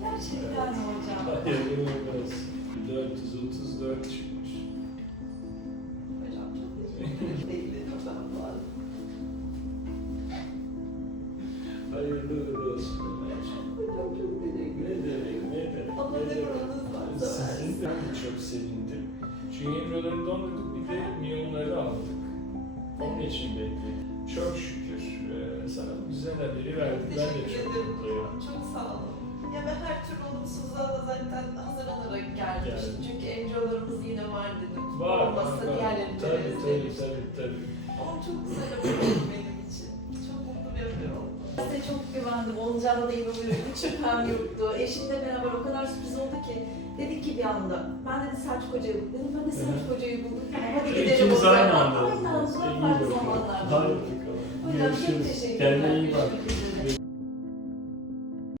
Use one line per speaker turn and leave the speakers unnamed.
Gerçekten mi hocam?
Hayırlı olsun. 434 çıkmış.
Hocam çok teşekkür ederim.
Hayırlı uğurlu olsun.
Hocam çok teşekkür
Ne demek, ne demek.
Allah
ne demek. Sizin de çok sevindim. Çünkü embriyoları dondurduk bir de miyonları aldık. Onun için bekledik. Çok şükür sana bu güzel haberi verdim. Ben de çok
ederim.
mutluyum.
Çok sağ olun. Ya ben her türlü olumsuzluğa da zaten hazırlanarak gelmiştim.
Geldim.
Çünkü embriyolarımız yine var dedim.
Var,
Olmazsa
var.
diğerlerini
Tabii,
veririz
tabii,
demiştim.
tabii, tabii.
Ama çok güzel oldu benim için. Çok mutlu bir ömür oldu. Size çok güvendim. Olacağına da inanıyorum. Hiç şüphem yoktu. Eşimle beraber o kadar sürpriz oldu ki. Dedik ki bir anda. Ben dedi Selçuk Hoca'yı buldum. Dedim ben de Selçuk Hoca'yı buldum. Hadi gidelim
İkimiz
o zaman.
aynı anda.
Aynen. Zor
İyi
farklı zamanlarda.
Bakalım.
Hocam çok
Görüşürüz.
teşekkürler.
Kendine iyi bak.